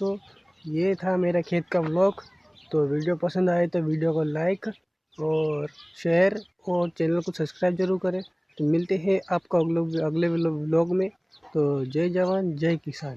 दोस्तों, ये था मेरा खेत का व्लॉग। तो वीडियो पसंद आए तो वीडियो को लाइक और शेयर और चैनल को सब्सक्राइब जरूर करें। तो मिलते हैं आपको अगले व्लॉग में। तो जय जवान जय किसान।